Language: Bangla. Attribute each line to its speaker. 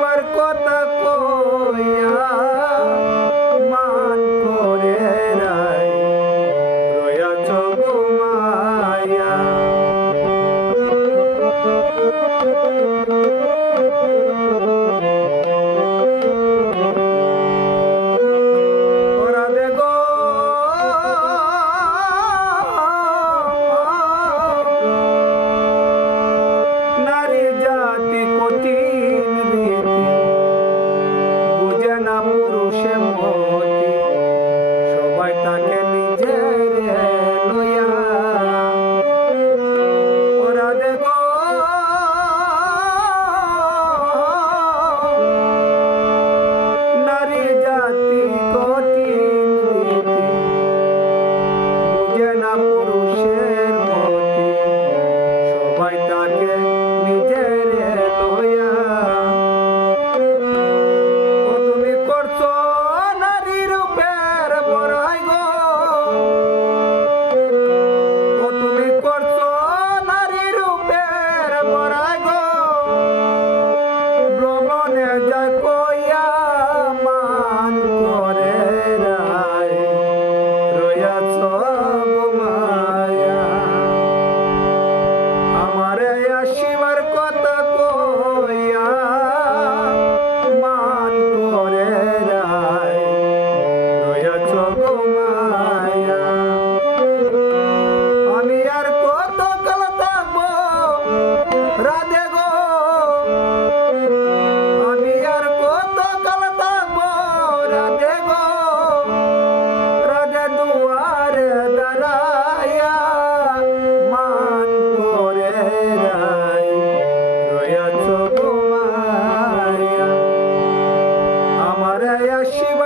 Speaker 1: আসিবার কথা কইয়া মান করে রাই রয়াছ ঘুমায়া Oh. she